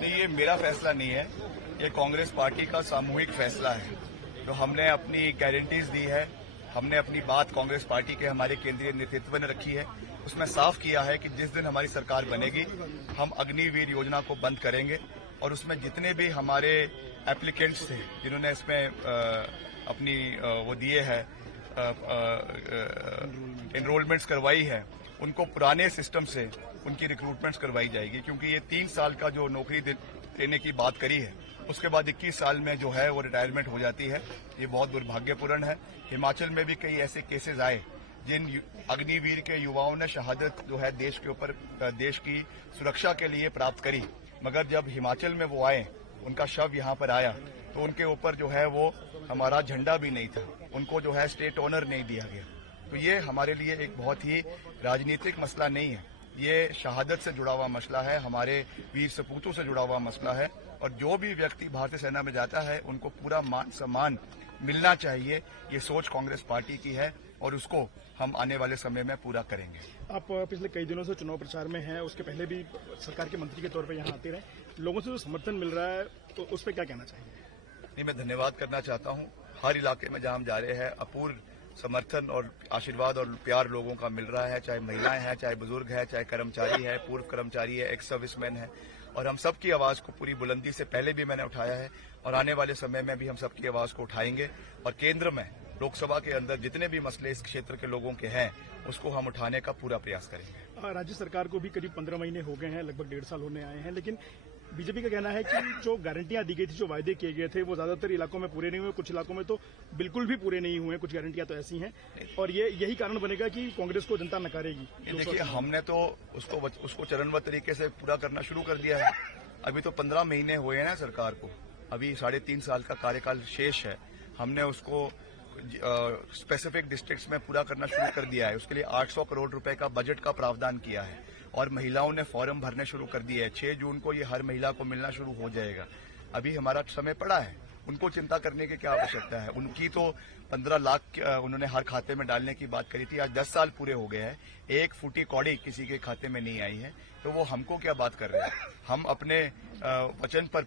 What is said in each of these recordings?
नहीं, ये मेरा फैसला नहीं है, ये कांग्रेस पार्टी का सामूहिक फैसला है। जो हमने अपनी गारंटीज दी है, हमने अपनी बात कांग्रेस पार्टी के हमारे केंद्रीय नेतृत्व ने रखी है। उसमें साफ किया है कि जिस दिन हमारी सरकार बनेगी हम अग्निवीर योजना को बंद करेंगे और उसमें जितने भी हमारे एप्लीकेंट्स थे जिन्होंने इसमें अपनी वो दिए है एनरोलमेंट्स करवाई है, उनको पुराने सिस्टम से उनकी रिक्रूटमेंट्स करवाई जाएगी, क्योंकि ये 3 साल का जो नौकरी देने की बात करी है उसके बाद 21 साल में जो है वो रिटायरमेंट हो जाती है। ये बहुत दुर्भाग्यपूर्ण है। हिमाचल में भी कई ऐसे केसेस आए जिन अग्निवीर के युवाओं ने शहादत जो है देश के ऊपर देश की सुरक्षा के लिए प्राप्त करी, मगर जब हिमाचल में वो आए, उनका शव यहाँ पर आया तो उनके ऊपर जो है वो हमारा झंडा भी नहीं था, उनको जो है स्टेट ऑनर नहीं दिया गया। तो ये हमारे लिए एक बहुत ही राजनीतिक मसला नहीं है, ये शहादत से जुड़ा हुआ मसला है, हमारे वीर सपूतों से जुड़ा हुआ मसला है। और जो भी व्यक्ति भारतीय सेना में जाता है उनको पूरा मान सम्मान मिलना चाहिए। ये सोच कांग्रेस पार्टी की है और उसको हम आने वाले समय में पूरा करेंगे। आप पिछले कई दिनों से चुनाव प्रचार में हैं, उसके पहले भी सरकार के मंत्री के तौर पर यहाँ आते रहे, लोगों से जो समर्थन मिल रहा है तो उस पर क्या कहना चाहिए? नहीं, मैं धन्यवाद करना चाहता हूँ। हर इलाके में जहाँ हम जा रहे हैं अपूर्व समर्थन और आशीर्वाद और प्यार लोगों का मिल रहा है, चाहे महिलाएं हैं, चाहे बुजुर्ग है, चाहे कर्मचारी है, पूर्व कर्मचारी है, एक्स सर्विसमैन है। और हम सबकी आवाज को पूरी बुलंदी से पहले भी मैंने उठाया है और आने वाले समय में भी हम सबकी आवाज को उठाएंगे। और केंद्र में लोकसभा के अंदर जितने भी मसले इस क्षेत्र के लोगों के हैं उसको हम उठाने का पूरा प्रयास करेंगे। राज्य सरकार को भी करीब 15 महीने हो गए हैं, लगभग 1.5 साल होने आए हैं, लेकिन बीजेपी का कहना है कि जो गारंटियां दी गई थी, जो वायदे किए गए थे, वो ज्यादातर इलाकों में पूरे नहीं हुए, कुछ इलाकों में तो बिल्कुल भी पूरे नहीं हुए, कुछ गारंटियां तो ऐसी हैं और ये यही कारण बनेगा कि कांग्रेस को जनता नकारेगी। देखिए, हमने तो उसको चरणबद्ध तरीके से पूरा करना शुरू कर दिया है। अभी तो 15 महीने हुए हैं ना सरकार को, अभी 3.5 साल का कार्यकाल शेष है। हमने उसको स्पेसिफिक डिस्ट्रिक्ट्स में पूरा करना शुरू कर दिया है। उसके लिए 800 करोड़ रुपए का बजट का प्रावधान किया है और महिलाओं ने फॉर्म भरने शुरू कर दिए हैं। 6 जून को ये हर महिला को मिलना शुरू हो जाएगा। अभी हमारा समय पड़ा है, उनको चिंता करने की क्या आवश्यकता है। उनकी तो 15 लाख उन्होंने हर खाते में डालने की बात करी थी, आज 10 साल पूरे हो गए हैं, 1 फूटी कौड़ी किसी के खाते में नहीं आई है, तो वो हमको क्या बात कर रहे हैं। हम अपने वचन पर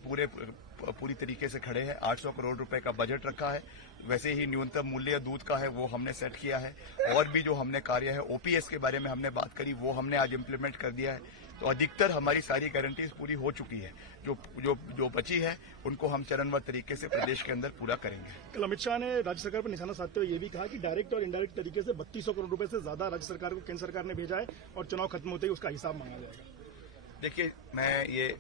पूरी तरीके से खड़े हैं। 800 करोड़ रुपए का बजट रखा है, वैसे ही न्यूनतम मूल्य दूध का है वो हमने सेट किया है, और भी जो हमने कार्य है ओपीएस के बारे में हमने बात करी वो हमने आज इम्प्लीमेंट कर दिया है। तो अधिकतर हमारी सारी गारंटीज पूरी हो चुकी है। जो बची है उनको हम चरणबद्ध तरीके से प्रदेश के अंदर पूरा करेंगे। कल अमित शाह ने राज्य सरकार पर निशाना साधते हुए ये भी कहा कि डायरेक्ट और इनडायरेक्ट तरीके से 3200 करोड़ रुपए से ज्यादा राज्य सरकार को केंद्र सरकार ने भेजा है और चुनाव खत्म होते ही उसका हिसाब मांगा जाएगा। देखिए, मैं ये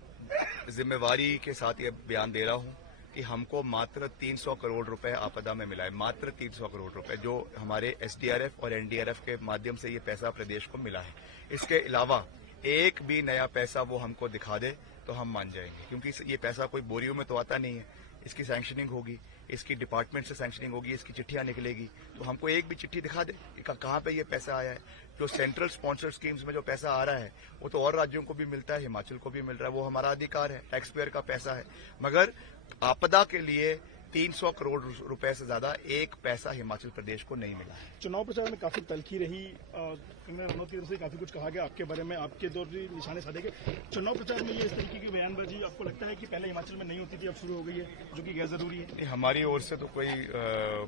जिम्मेवारी के साथ ये बयान दे रहा हूं कि हमको मात्र 300 करोड़ रुपए आपदा में मिला है, मात्र 300 करोड़ रुपए, जो हमारे एसडीआरएफ और एनडीआरएफ के माध्यम से ये पैसा प्रदेश को मिला है। इसके अलावा एक भी नया पैसा वो हमको दिखा दे तो हम मान जाएंगे, क्योंकि ये पैसा कोई बोरियों में तो आता नहीं है। इसकी सैंक्शनिंग होगी, इसकी डिपार्टमेंट से सैंक्शनिंग होगी, इसकी चिट्ठियां निकलेगी, तो हमको एक भी चिट्ठी दिखा दे कि कहां पे ये पैसा आया है। जो सेंट्रल स्पॉन्सर्ड स्कीम्स में जो पैसा आ रहा है वो तो और राज्यों को भी मिलता है, हिमाचल को भी मिल रहा है, वो हमारा अधिकार है, टैक्स पेयर का पैसा है। मगर आपदा के लिए 300 करोड़ रुपए से ज्यादा एक पैसा हिमाचल प्रदेश को नहीं मिला है। चुनाव प्रचार में काफी तल्खी रही, मनोज की तरफ से काफी कुछ कहा गया आपके बारे में, आपके दौर भी निशाने साधे गए। चुनाव प्रचार में ये इस तरीके की बयानबाजी आपको लगता है कि पहले हिमाचल में नहीं होती थी, अब शुरू हो गई है, जो कि गैर जरूरी है? हमारी ओर से तो कोई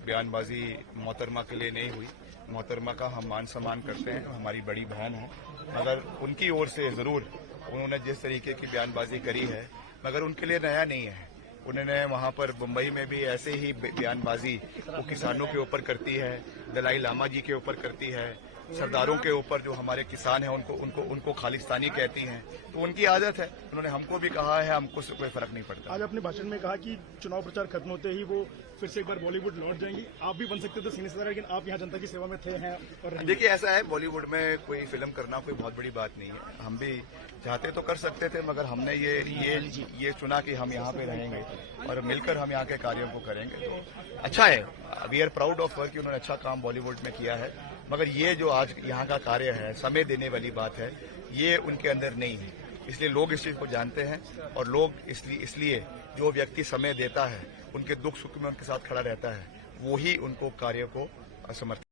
बयानबाजी मोहतरमा के लिए नहीं हुई। मोहतरमा का हम मान सम्मान करते हैं, हमारी बड़ी बहन है, मगर उनकी ओर से जरूर उन्होंने जिस तरीके की बयानबाजी करी है, मगर उनके लिए नया नहीं है। उन्होंने वहां पर मुंबई में भी ऐसे ही बयानबाजी वो किसानों के ऊपर करती है, दलाई लामा जी के ऊपर करती है, सरदारों के ऊपर जो हमारे किसान हैं उनको खालिस्तानी कहती हैं, तो उनकी आदत है। उन्होंने हमको भी कहा है, हमको उससे कोई फर्क नहीं पड़ता। आज अपने भाषण में कहा कि चुनाव प्रचार खत्म होते ही वो फिर से एक बार बॉलीवुड लौट जाएंगी। आप भी बन सकते थे सीनियर स्टार, लेकिन आप यहाँ जनता की सेवा में थे हैं। और देखिए, ऐसा है, बॉलीवुड में कोई फिल्म करना कोई बहुत बड़ी बात नहीं है। हम भी चाहते तो कर सकते थे, मगर हमने ये चुना कि हम यहाँ पे रहेंगे और मिलकर हम यहाँ के कार्यों को करेंगे। तो अच्छा है, we are proud of work कि उन्होंने अच्छा काम बॉलीवुड में किया है, मगर ये जो आज यहाँ का कार्य है, समय देने वाली बात है, ये उनके अंदर नहीं है। इसलिए लोग इस चीज को जानते हैं और लोग इसलिए जो व्यक्ति समय देता है, उनके दुख सुख में उनके साथ खड़ा रहता है, वो ही उनको कार्य को समर्थ